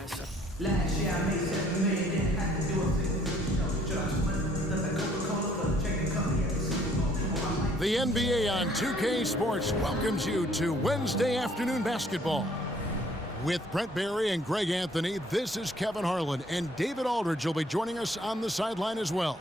Last year I made 7 million, didn't have to do a single show. Just money, like Coca-Cola, but check the company at the Super Bowl. The NBA on 2K Sports welcomes you to Wednesday afternoon basketball. With Brent Barry and Greg Anthony, this is Kevin Harlan, and David Aldridge will be joining us on the sideline as well.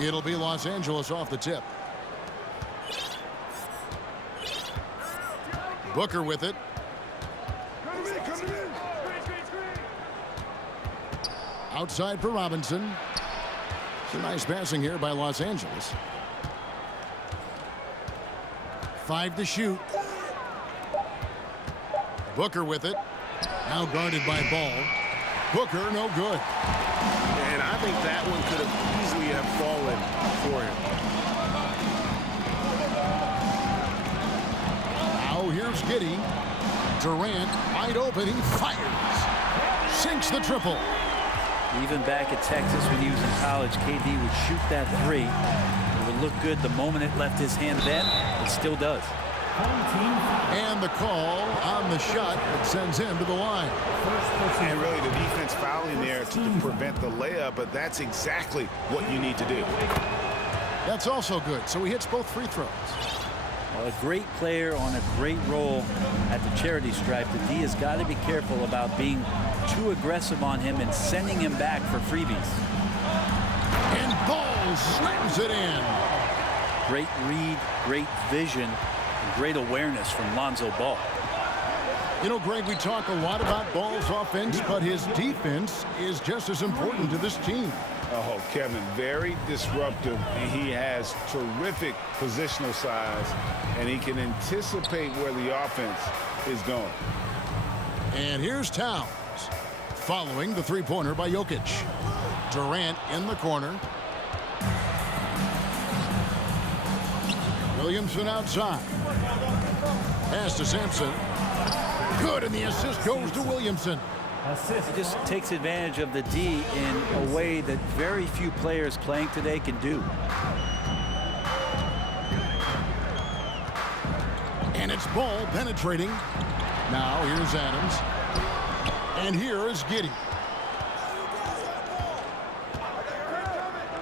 It'll be Los Angeles off the tip. Booker with it. Outside for Robinson. It's a nice passing here by Los Angeles. 5 to shoot. Booker with it. Now guarded by Ball. Booker, no good. And I think that one could have easily have fallen for him. Now here's Giddey. Durant wide open. He fires. Sinks the triple. Even back at Texas when he was in college, KD would shoot that three. It would look good the moment it left his hand then. It still does. And the call on the shot that sends him to the line. And really the defense fouling there to prevent the layup, but that's exactly what you need to do. That's also good. So he hits both free throws. Well, a great player on a great role at the charity stripe. The D has got to be careful about being too aggressive on him and sending him back for freebies. And Ball slams it in. Great read, great vision, and great awareness from Lonzo Ball. You know, Greg, we talk a lot about Ball's offense, but his defense is just as important to this team. Oh, Kevin, very disruptive. He has terrific positional size, and he can anticipate where the offense is going. And here's Towns, following the three-pointer by Jokic. Durant in the corner. Williamson outside. Pass to Sampson. Good, and the assist goes to Williamson. He just takes advantage of the D in a way that very few players playing today can do. And it's Ball penetrating. Now here's Adams. And here is Giddey.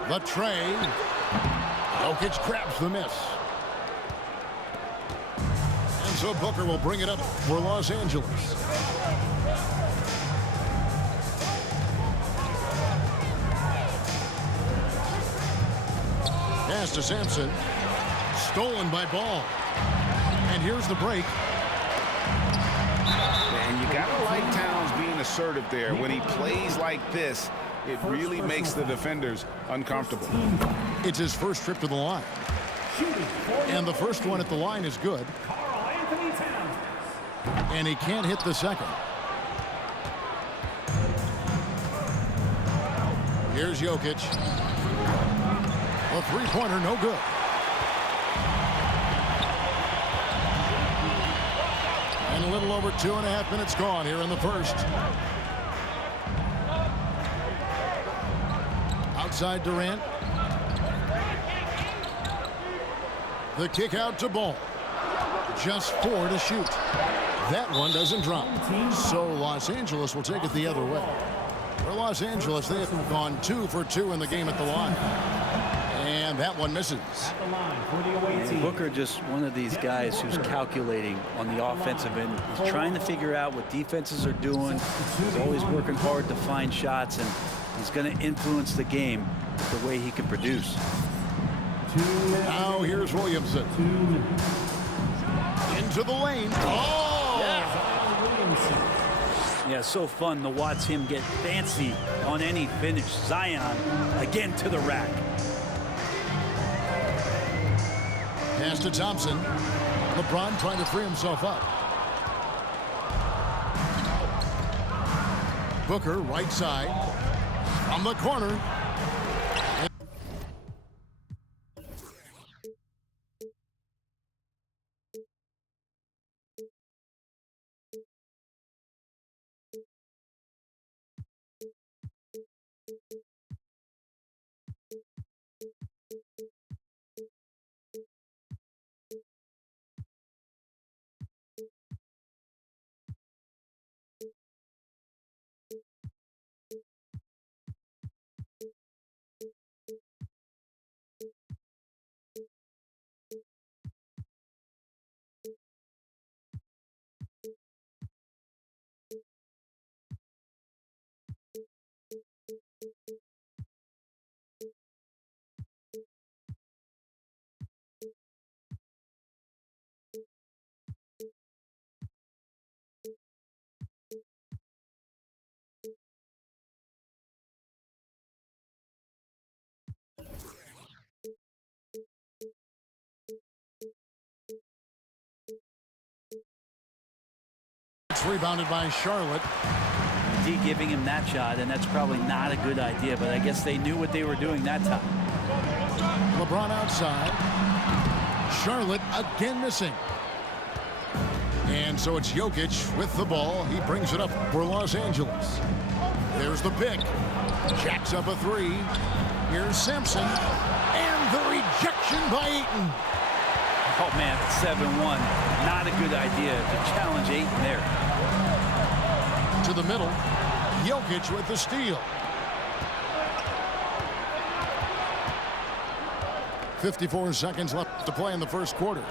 The tray. Jokic grabs the miss. And so Booker will bring it up for Los Angeles. Pass to Sampson. Stolen by Ball. And here's the break. And you gotta like Towns being assertive there. When he plays like this, it really makes the defenders uncomfortable. It's his first trip to the line. And the first one at the line is good. And he can't hit the second. Here's Jokic. A three-pointer, no good. And a little over 2.5 minutes gone here in the first. Outside Durant. The kick out to Ball. Just 4 to shoot. That one doesn't drop. So Los Angeles will take it the other way. For Los Angeles, they have gone 2 for 2 in the game at the line. And that one misses. And Booker just one of these guys who's calculating on the offensive end. He's trying to figure out what defenses are doing. He's always working hard to find shots, and he's going to influence the game the way he can produce. Now here's Williamson. Into the lane. Oh! Yeah, so fun to watch him get fancy on any finish. Zion again to the rack. Pass to Thompson. LeBron trying to free himself up. Booker, right side. From the corner. It's rebounded by Charlotte. D giving him that shot, and that's probably not a good idea, but I guess they knew what they were doing that time. LeBron outside. Charlotte again missing. And so it's Jokic with the ball. He brings it up for Los Angeles. There's the pick. Jacks up a three. Here's Sampson. And the rejection by Ayton. Oh, man, 7-1. Not a good idea to challenge Ayton there. To the middle. Jokic with the steal. 54 seconds left to play in the first quarter.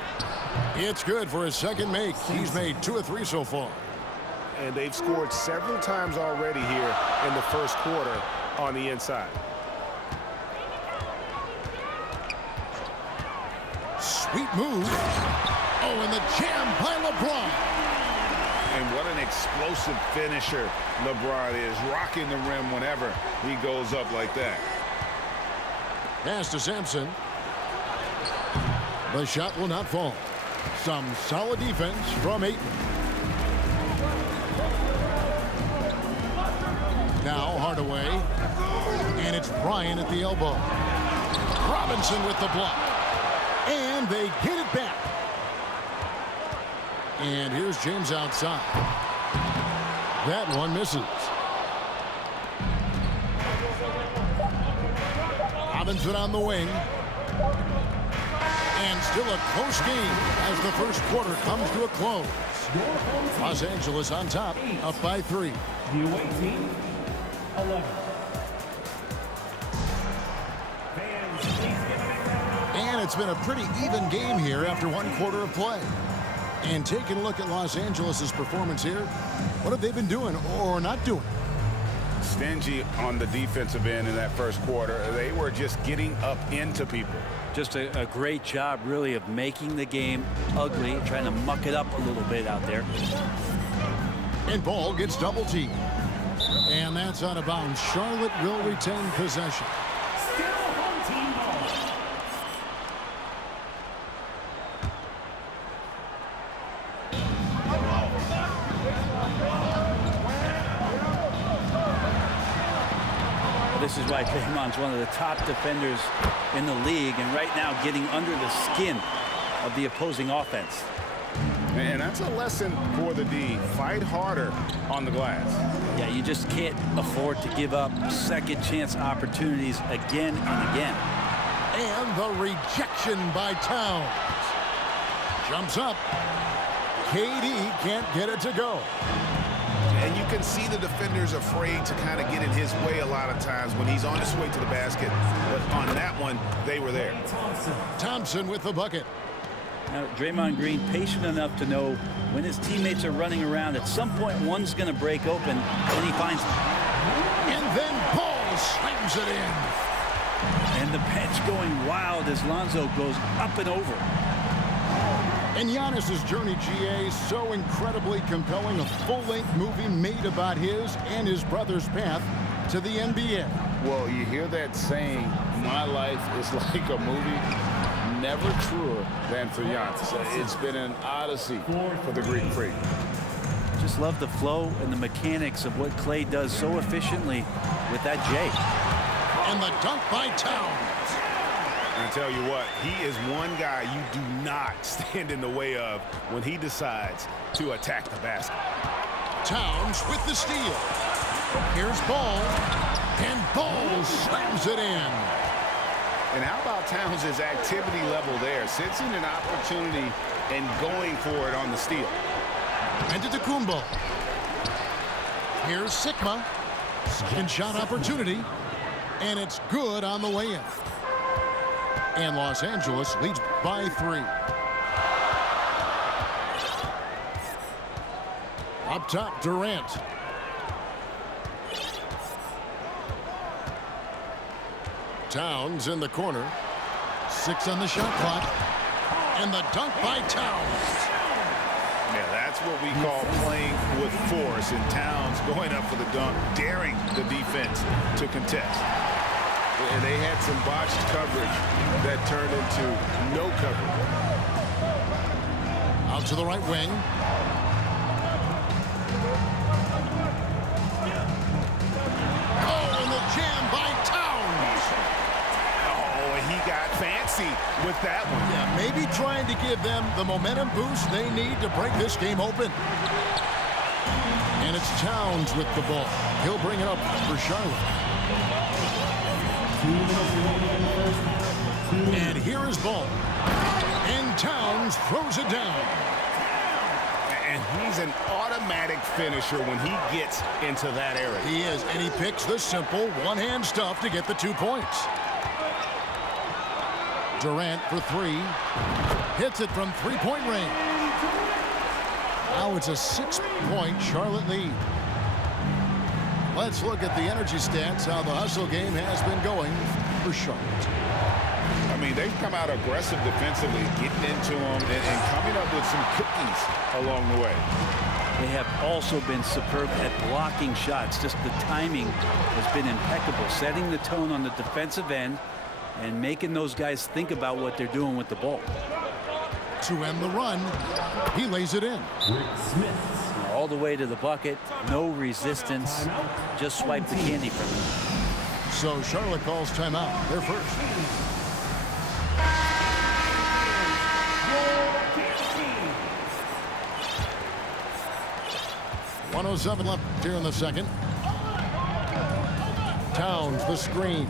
It's good for his second make. He's made 2 of 3 so far. And they've scored several times already here in the first quarter on the inside. Sweet move. Oh, and the jam by LeBron. And what an explosive finisher LeBron is, rocking the rim whenever he goes up like that. Pass to Sampson. The shot will not fall. Some solid defense from Ayton. Now Hardaway. And it's Bryant at the elbow. Robinson with the block. And they get it back. And here's James outside. That one misses. Robinson on the wing. And still a close game as the first quarter comes to a close. Los Angeles on top, up by 3. U18, 11. And it's been a pretty even game here after 1 quarter of play. And taking a look at Los Angeles' performance here, what have they been doing or not doing? Stingy on the defensive end in that first quarter. They were just getting up into people. Just a great job, really, of making the game ugly, trying to muck it up a little bit out there. And ball gets double teamed. And that's out of bounds. Charlotte will retain possession. Still home team ball. This is why Draymond's one of the top defenders in the league, and right now getting under the skin of the opposing offense. And that's a lesson for the D. Fight harder on the glass. Yeah, you just can't afford to give up second chance opportunities again and again. And the rejection by Towns. Jumps up. KD can't get it to go. And you can see the defenders afraid to kind of get in his way a lot of times when he's on his way to the basket. But on that one, they were there. Thompson with the bucket. Now, Draymond Green patient enough to know when his teammates are running around, at some point one's going to break open, and he finds it. And then Paul slams it in. And the bench going wild as Lonzo goes up and over. And Giannis's journey, GA, so incredibly compelling. A full-length movie made about his and his brother's path to the NBA. Well, you hear that saying, my life is like a movie. Never truer than for Giannis. It's been an odyssey for the Greek Freak. Just love the flow and the mechanics of what Clay does so efficiently with that J. And the dunk by Towns. And I tell you what, he is one guy you do not stand in the way of when he decides to attack the basket. Towns with the steal. Here's Ball. And Ball slams it in. And how about Towns' activity level there? Sensing an opportunity and going for it on the steal. And to Kumbo. Here's Sigma. Second shot opportunity. And it's good on the way in. And Los Angeles leads by 3. Up top, Durant. Towns in the corner. 6 on the shot clock. And the dunk by Towns. Yeah, that's what we call playing with force. And Towns going up for the dunk, daring the defense to contest. And they had some botched coverage that turned into no coverage. Out to the right wing. trying to give them the momentum boost they need to break this game open. And it's Towns with the ball. He'll bring it up for Charlotte. 2 minutes remaining in the first. 2 minutes. And here is ball. And Towns throws it down. And he's an automatic finisher when he gets into that area. He is, and he picks the simple one-hand stuff to get the 2 points. Durant for 3. Hits it from three-point range. Now it's a 6-point Charlotte lead. Let's look at the energy stats, how the hustle game has been going for Charlotte. I mean, they've come out aggressive defensively, getting into them and coming up with some cookies along the way. They have also been superb at blocking shots. Just the timing has been impeccable, setting the tone on the defensive end and making those guys think about what they're doing with the ball. To end the run, he lays it in. Rick Smith. All the way to the bucket, no resistance, just swipe the candy from him. So Charlotte calls timeout. They're first. 1:07 left here in the second. Towns the screen.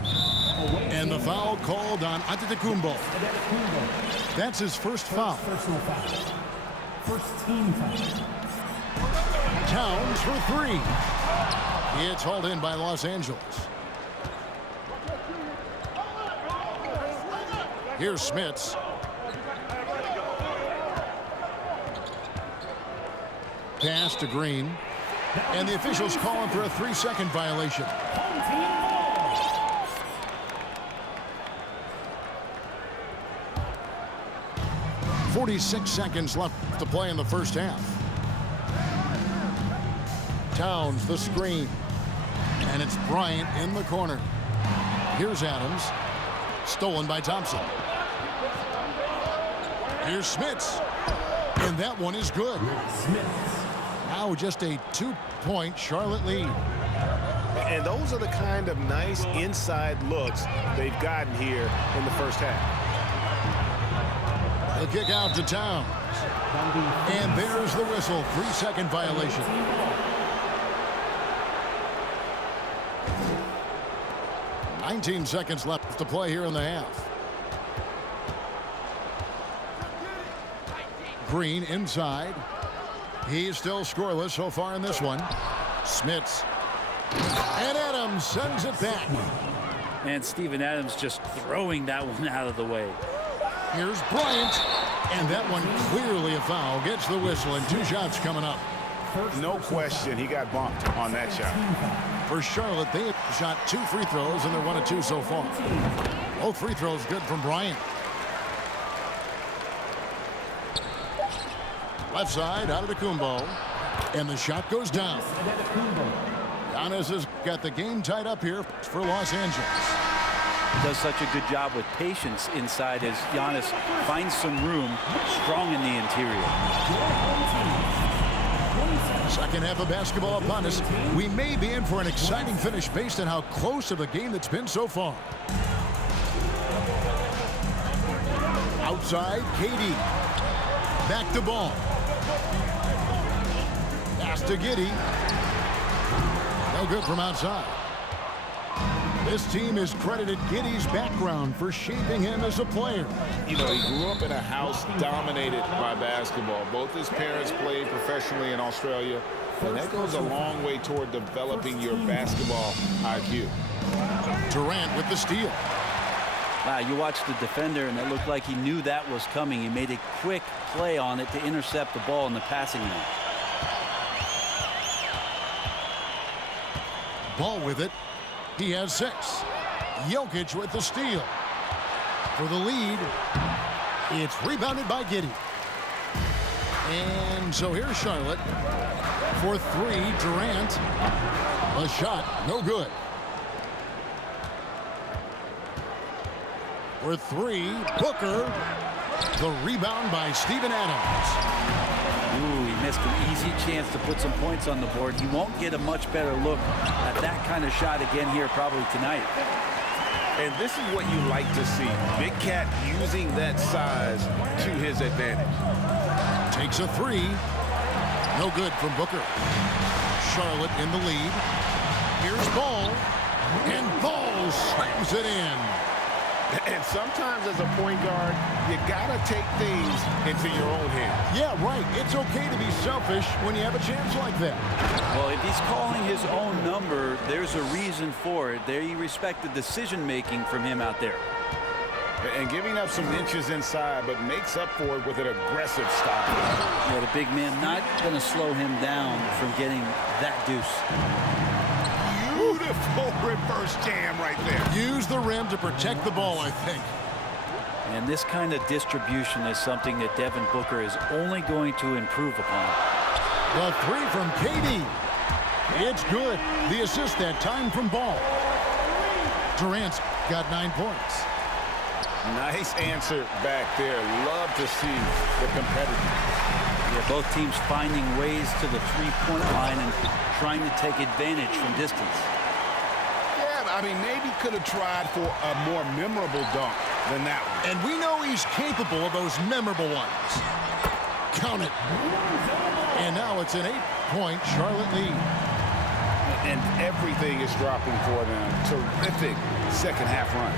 And the foul called on Antetokounmpo. That's his first foul. Personal foul. First team foul. Towns for 3. It's hauled in by Los Angeles. Here's Smits. Pass to Green. And the officials call him for a 3-second violation. Home team ball. 46 seconds left to play in the first half. Towns the screen. And it's Bryant in the corner. Here's Adams. Stolen by Thompson. Here's Smits. And that one is good. Smith. Now just a 2-point Charlotte lead. And those are the kind of nice inside looks they've gotten here in the first half. The kick out to Towns. And there's the whistle. 3-second violation. $19 seconds left to play here in the half. Green inside. He's still scoreless so far in this one. Smits. And Adams sends it back. And Steven Adams just throwing that one out of the way. Here's Bryant. And that one clearly a foul. Gets the whistle and 2 shots coming up. No question, he got bumped on that shot. For Charlotte, they have shot 2 free throws, and they're 1 of 2 so far. Both free throws good from Bryant. Left side, Antetokounmpo. And the shot goes down. Giannis has got the game tied up here for Los Angeles. Does such a good job with patience inside as Giannis finds some room, strong in the interior. Second half of basketball upon us. We may be in for an exciting finish based on how close of a game that's been so far. Outside, KD. Back to ball. Pass to Giddey. No good from outside. This team has credited Giddey's background for shaping him as a player. You know, he grew up in a house dominated by basketball. Both his parents played professionally in Australia, and that goes a long way toward developing your basketball IQ. Durant with the steal. Wow, you watched the defender, and it looked like he knew that was coming. He made a quick play on it to intercept the ball in the passing lane. Ball with it. He has 6. Jokic with the steal. For the lead, it's rebounded by Giddey. And so here's Charlotte. For 3, Durant. A shot, no good. For 3, Booker. The rebound by Steven Adams. Ooh, he missed an easy chance to put some points on the board. He won't get a much better look at that kind of shot again here probably tonight. And this is what you like to see. Big Cat using that size to his advantage. Takes a three. No good from Booker. Charlotte in the lead. Here's Ball. And Ball slams it in. And sometimes as a point guard, you gotta take things into your own hands. Yeah, right. It's okay to be selfish when you have a chance like that. Well, if he's calling his own number, there's a reason for it. They respect the decision-making from him out there. And giving up some inches inside, but makes up for it with an aggressive stop. Yeah, the big man not going to slow him down from getting that deuce. Beautiful reverse jam right there. Use the rim to protect the ball, I think. And this kind of distribution is something that Devin Booker is only going to improve upon. The three from KD. It's good. The assist that time from Ball. Durant's got 9 points. Nice answer back there. Love to see the competitiveness. Yeah, both teams finding ways to the three-point line and trying to take advantage from distance. Yeah, I mean, maybe could have tried for a more memorable dunk than that one. And we know he's capable of those memorable ones. Count it. And now it's an 8-point Charlotte lead. And everything is dropping for them. Terrific second half run.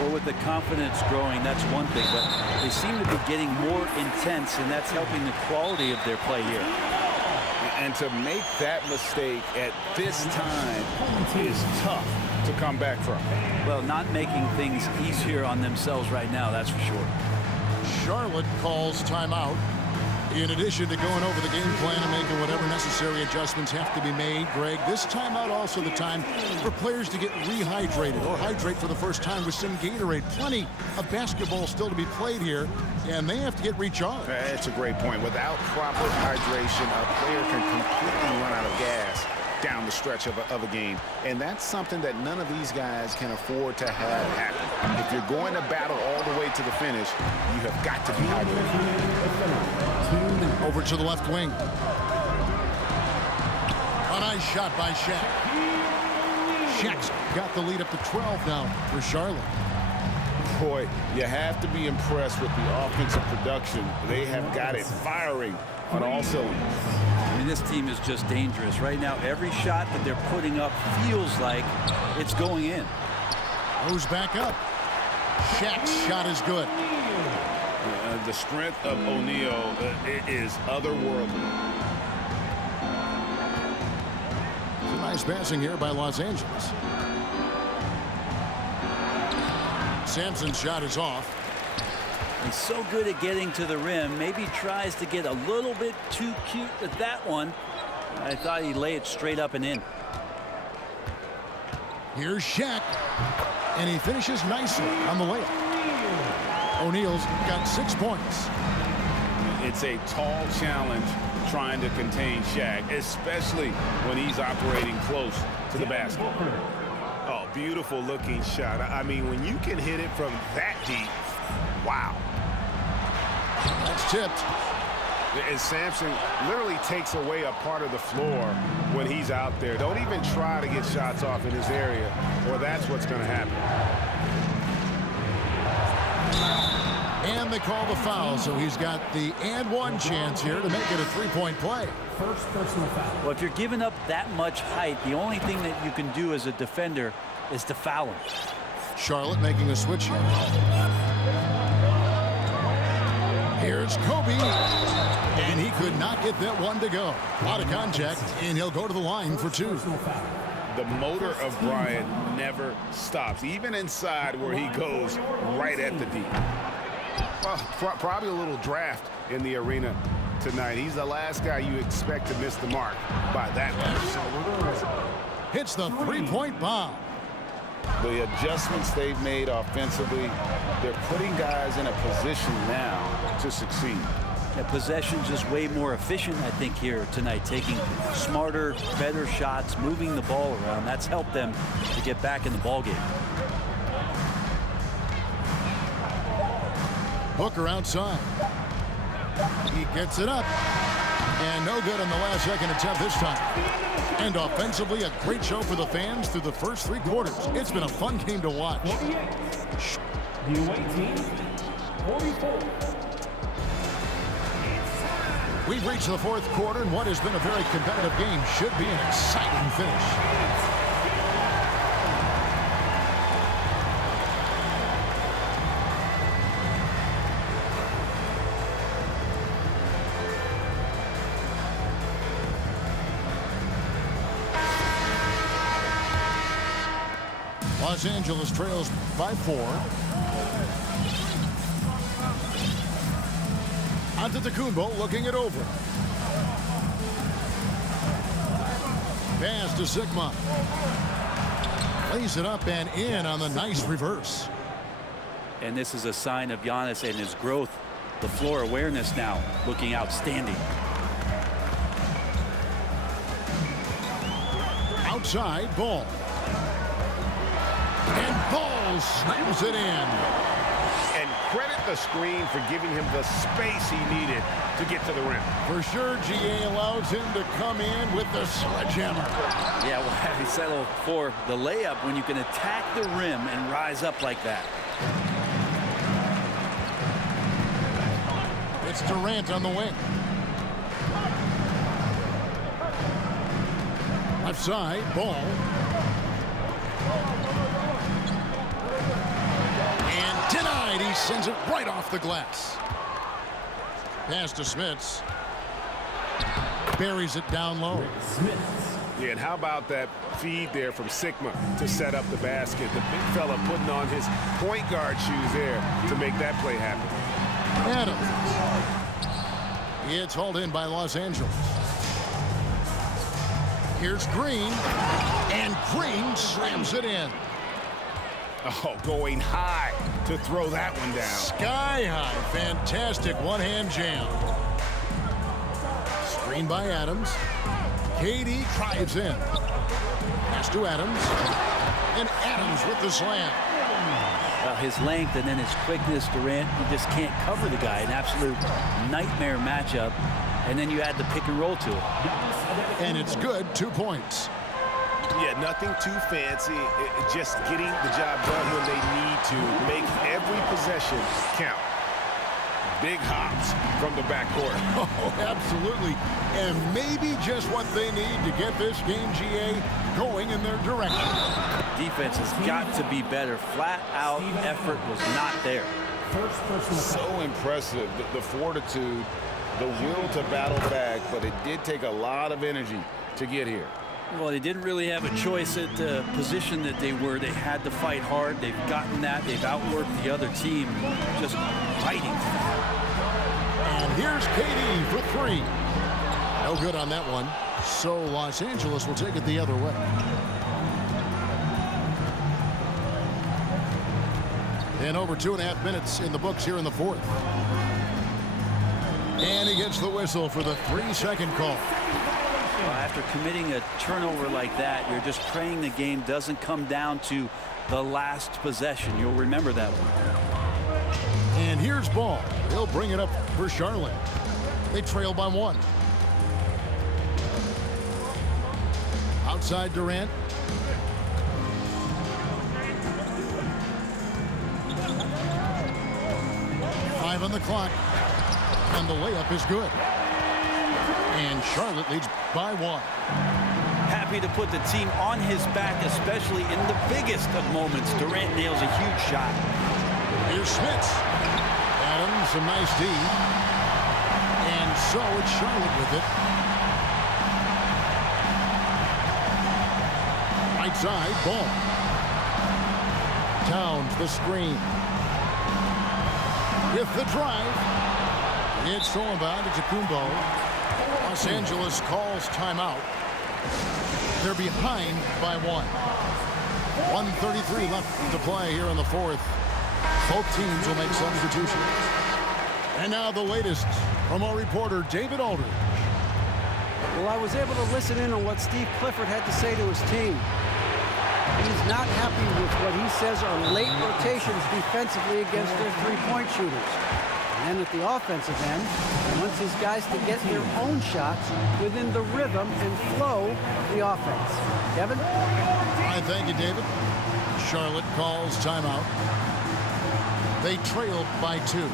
Well, with the confidence growing, that's one thing, but they seem to be getting more intense, and that's helping the quality of their play here. And to make that mistake at this time is tough to come back from. Well, not making things easier on themselves right now, that's for sure. Charlotte calls timeout. In addition to going over the game plan and making whatever necessary adjustments have to be made, Greg, this timeout also the time for players to get rehydrated or hydrate for the first time with some Gatorade. Plenty of basketball still to be played here, and they have to get recharged. That's a great point. Without proper hydration, a player can completely run out of gas down the stretch of a game. And that's something that none of these guys can afford to have happen. If you're going to battle all the way to the finish, you have got to be hydrated. Over to the left wing. A nice shot by Shaq. Shaq's got the lead up to 12 now for Charlotte. Boy, you have to be impressed with the offensive production. They have got it firing on all cylinders. I mean, this team is just dangerous. Right now, every shot that they're putting up feels like it's going in. Goes back up. Shaq's shot is good. The strength of O'Neal is otherworldly. It's a nice passing here by Los Angeles. Sampson's shot is off. He's so good at getting to the rim. Maybe tries to get a little bit too cute with that one. I thought he'd lay it straight up and in. Here's Shaq. And he finishes nicely on the layup. O'Neal's got 6 points. It's a tall challenge trying to contain Shaq, especially when he's operating close to the basket. Oh, beautiful looking shot. I mean, when you can hit it from that deep, wow. That's tipped. And Sampson literally takes away a part of the floor when he's out there. Don't even try to get shots off in his area, or that's what's going to happen. And they call the foul, so he's got the and one chance here to make it a three-point play. First personal foul. Well, if you're giving up that much height, the only thing that you can do as a defender is to foul him. Charlotte making a switch here. Here's Kobe. And he could not get that one to go. Out of contact, and he'll go to the line for 2. The motor of Bryant never stops, even inside where he goes right at the deep. Well, probably a little draft in the arena tonight. He's the last guy you expect to miss the mark by that much. Hits the three-point bomb. The adjustments they've made offensively, they're putting guys in a position now to succeed. The possession's just way more efficient, I think, here tonight, taking smarter, better shots, moving the ball around. That's helped them to get back in the ballgame. Booker outside. He gets it up. And no good on the last second attempt this time. And offensively, a great show for the fans through the first 3 quarters. It's been a fun game to watch. The away team, 44. We've reached the 4th quarter, and what has been a very competitive game should be an exciting finish. Los Angeles trails by 4. Antetokounmpo looking it over. Pass to Sigma. Lays it up and in on the nice reverse. And this is a sign of Giannis and his growth. The floor awareness now looking outstanding. Outside, Ball. And Ball slams it in. And credit the screen for giving him the space he needed to get to the rim. For sure, GA allows him to come in with the sledgehammer. Yeah, well, he settled for the layup when you can attack the rim and rise up like that. It's Durant on the wing. Left side, Ball. And denied. He sends it right off the glass. Pass to Smits. Buries it down low. Yeah, and how about that feed there from Sigma to set up the basket? The big fella putting on his point guard shoes there to make that play happen. Adams. It's hauled in by Los Angeles. Here's Green. And Green slams it in. Oh, going high to throw that one down. Sky high. Fantastic one-hand jam. Screen by Adams. KD drives in. Pass to Adams. And Adams with the slam. His length and then his quickness, Durant, you just can't cover the guy. An absolute nightmare matchup. And then you add the pick and roll to it. And it's good. 2 points. Yeah, nothing too fancy. Just getting the job done when they need to. Make every possession count. Big hops from the backcourt. Oh, absolutely. And maybe just what they need to get this game, GA, going in their direction. Defense has got to be better. Flat out effort was not there. So impressive. The fortitude, the will to battle back, but it did take a lot of energy to get here. Well, they didn't really have a choice at the position that they were. They had to fight hard. They've gotten that. They've outworked the other team, just fighting. And here's KD for 3. No good on that one. So Los Angeles will take it the other way. And over 2.5 minutes in the books here in the 4th. And he gets the whistle for the 3-second call. Well, after committing a turnover like that, you're just praying the game doesn't come down to the last possession. You'll remember that one. And here's Ball. He'll bring it up for Charlotte. They trail by 1. Outside Durant. Five on the clock. And the layup is good. And Charlotte leads by 1. Happy to put the team on his back, especially in the biggest of moments. Durant nails a huge shot. Here's Smits. Adams, a nice D. And so it's Charlotte with it. Right side, Ball. Towns, the screen. With the drive. It's thrown by Antetokounmpo. Los Angeles calls timeout. They're behind by 1. 1:33 left to play here in the 4th. Both teams will make substitutions. And now the latest from our reporter, David Aldridge. Well, I was able to listen in on what Steve Clifford had to say to his team. He's not happy with what he says are late rotations defensively against their three-point shooters. And then at the offensive end, he wants his guys to get their own shots within the rhythm and flow of the offense. Kevin? I thank you, David. Charlotte calls timeout. They trail by 2.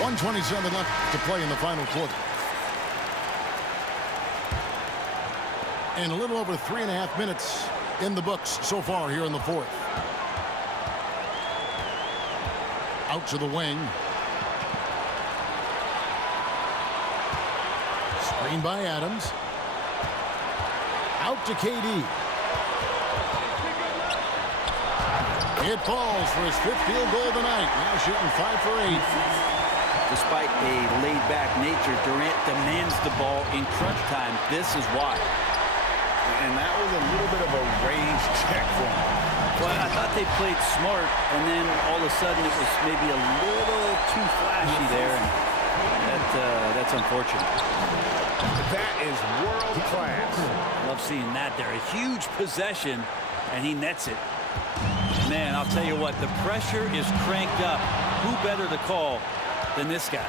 1:27 left to play in the final quarter. And a little over 3.5 minutes in the books so far here in the fourth. Out to the wing. Screen by Adams. Out to KD. It falls for his 5th field goal of the night. Now shooting 5 for 8. Despite a laid-back nature, Durant demands the ball in crunch time. This is why. And that was a little bit of a range check for him. Well, I thought they played smart, and then all of a sudden it was maybe a little too flashy there, and that's unfortunate. That is world class. Love seeing that there. A huge possession, and he nets it. Man, I'll tell you what, the pressure is cranked up. Who better to call than this guy?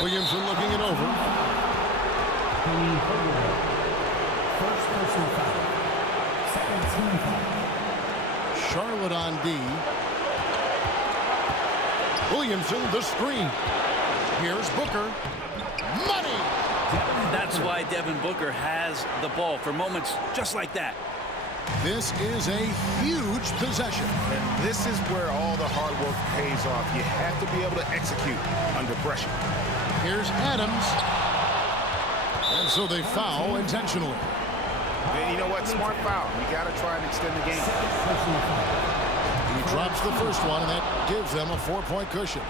Williamson looking it over. First personal foul. Second team foul. Charlotte on D. Williamson, the screen. Here's Booker. Money! That's why Devin Booker has the ball for moments just like that. This is a huge possession. And this is where all the hard work pays off. You have to be able to execute under pressure. Here's Adams. And so they foul intentionally. And you know what? Smart foul. You got to try and extend the game. He drops the first one, and that gives them a 4-point cushion.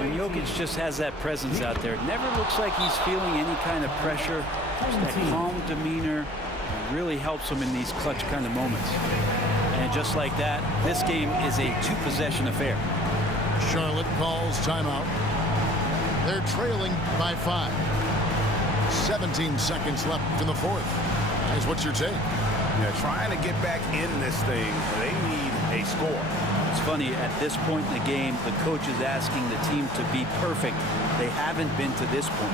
And Jokic just has that presence out there. It never looks like he's feeling any kind of pressure. Just that calm demeanor really helps him in these clutch kind of moments. And just like that, this game is a 2-possession affair. Charlotte calls timeout. They're trailing by 5. 17 seconds left in the fourth. Guys, what's your take? Yeah, trying to get back in this thing, they need a score. It's funny, at this point in the game, the coach is asking the team to be perfect. They haven't been to this point.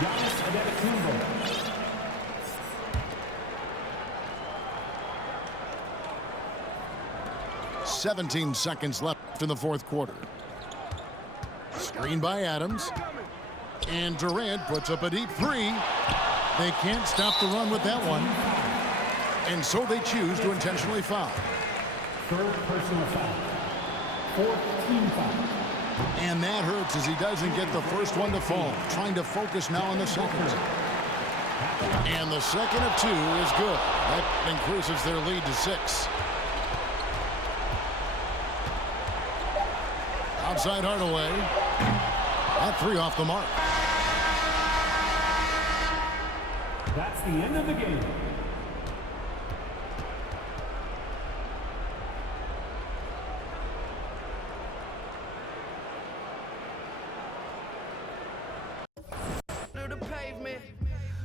Giannis Antetokounmpo. 17 seconds left in the fourth quarter. Screen by Adams. And Durant puts up a deep 3. They can't stop the run with that one. And so they choose to intentionally foul. Third personal foul. Fourth team foul. And that hurts as he doesn't get the first one to fall. Trying to focus now on the second. And the second of 2 is good. That increases their lead to 6. Outside Hardaway. That 3 off the mark. That's the end of the game. To the pavement,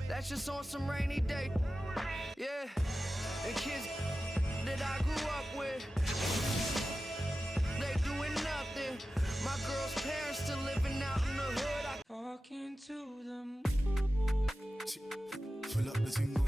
that's just on some rainy day. Yeah, and kids that I grew up with, they doing nothing. My girl's parents still living out in the hood. Talking to them. Fill up the single.